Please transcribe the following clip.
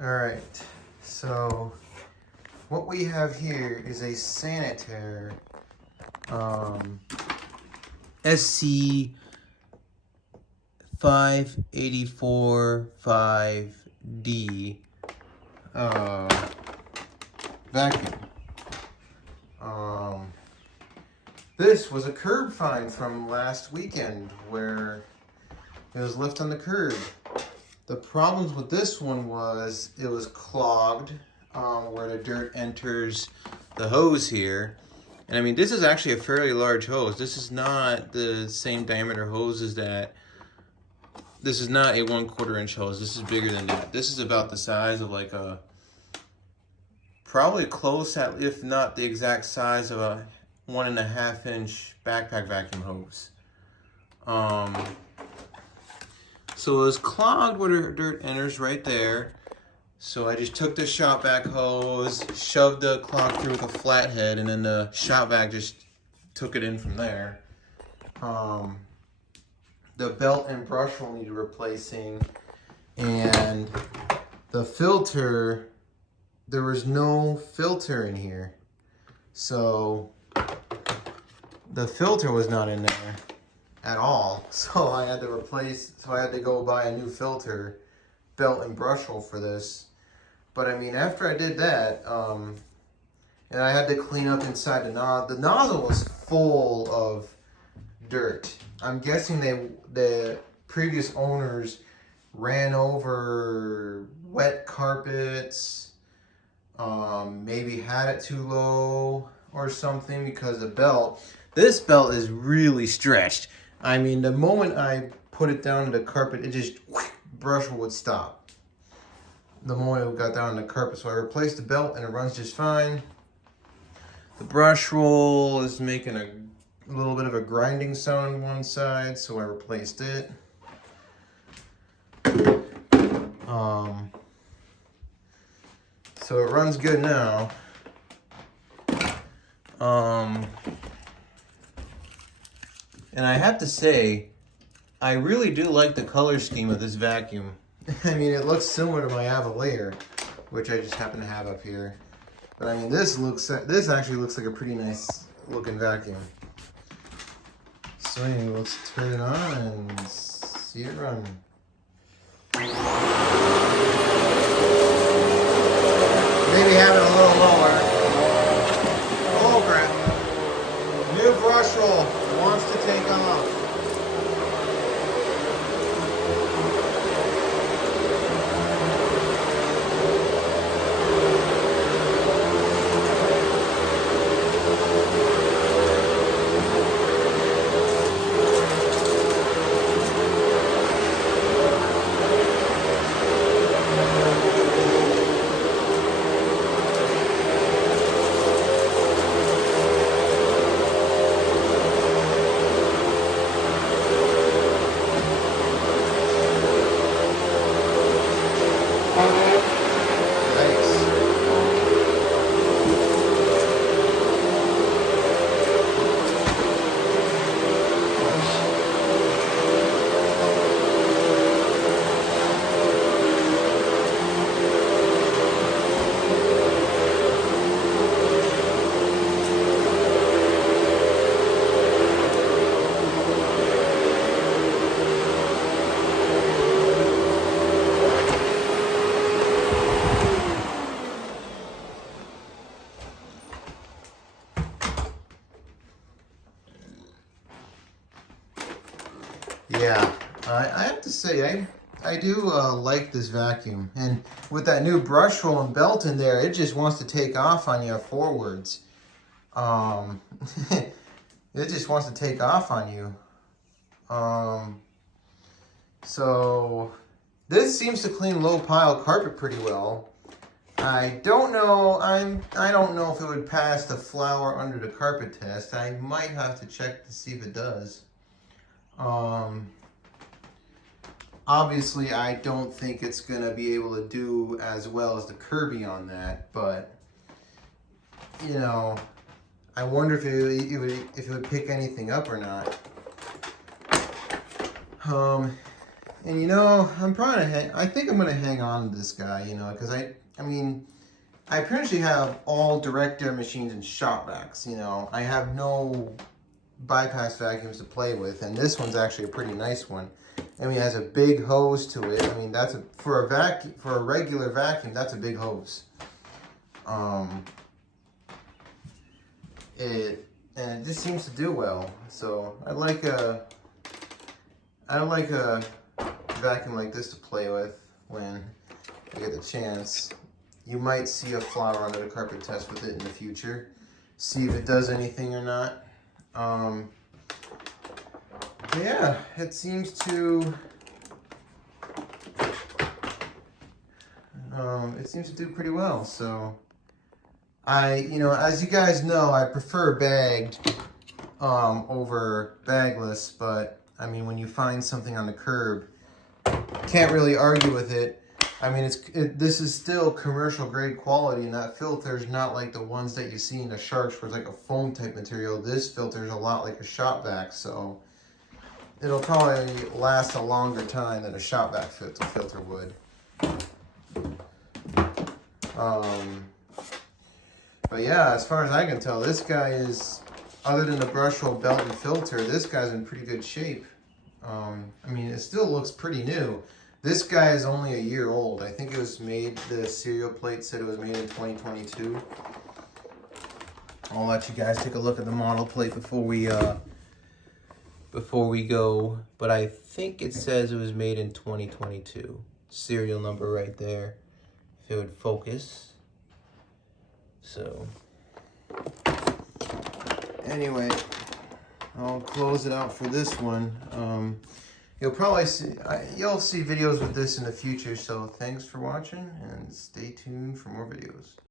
All right, so what we have here is a Sanitaire SC5845D vacuum. This was a curb find from last weekend where it was left on the curb. The problems with this one was it was clogged where the dirt enters the hose here. And I mean, this is actually a fairly large hose. This is not the same diameter hoses that, this is not a 1/4 inch hose. This is bigger than that. This is about the size of like a, probably close at, if not the exact size of a 1.5 inch backpack vacuum hose. So it was clogged where the dirt enters right there. So I just took the shop vac hose, shoved the clog through with a flathead, and then the shop vac just took it in from there. The belt and brush will need replacing, and the filter, there was no filter in here. So the filter was not in there at all. So I had to go buy a new filter, belt and brush hole for this. But I mean, after I did that, and I had to clean up inside the nozzle. The nozzle was full of dirt. I'm guessing the previous owners ran over wet carpets, maybe had it too low or something, because this belt is really stretched. I mean, the moment I put it down to the carpet, it just, brush would stop. The moment it got down on the carpet. So I replaced the belt and it runs just fine. The brush roll is making a little bit of a grinding sound on one side, so I replaced it. So it runs good now. And I have to say, I really do like the color scheme of this vacuum. I mean, it looks similar to my Avalair, which I just happen to have up here. But I mean, this actually looks like a pretty nice looking vacuum. So anyway, let's turn it on and see it run. Maybe have it a little lower. Oh crap. New brush roll wants to take off. Yeah, I have to say, I do like this vacuum. And with that new brush roll and belt in there, it just wants to take off on you forwards. It just wants to take off on you. So this seems to clean low pile carpet pretty well. I don't know if it would pass the flour under the carpet test. I might have to check to see if it does. Obviously, I don't think it's going to be able to do as well as the Kirby on that, but, you know, I wonder if it would pick anything up or not. And you know, I'm probably I think I'm gonna hang on to this guy, you know, because I mean, I pretty much have all direct air machines and shop vacs, you know. I have no bypass vacuums to play with, and this one's actually a pretty nice one. I mean, it has a big hose to it. I mean, that's for a regular vacuum, that's a big hose. It just seems to do well. So I like a vacuum like this to play with when I get the chance. You might see a flower under the carpet test with it in the future. See if it does anything or not. Yeah, it seems to do pretty well. So you know, as you guys know, I prefer bagged over bagless, but I mean, when you find something on the curb, can't really argue with it. I mean, this is still commercial grade quality, and that filter is not like the ones that you see in the Sharks where it's like a foam type material. This filter is a lot like a shop vac, so it'll probably last a longer time than a shop vac filter would. But yeah, as far as I can tell, this guy is, other than the brush hole, belt, and filter, this guy's in pretty good shape. I mean, it still looks pretty new. This guy is only a year old. I think it was made, the serial plate said it was made in 2022. I'll let you guys take a look at the model plate before we go. But I think it says it was made in 2022. Serial number right there, if it would focus. So, anyway, I'll close it out for this one. You'll probably see videos with this in the future, so thanks for watching and stay tuned for more videos.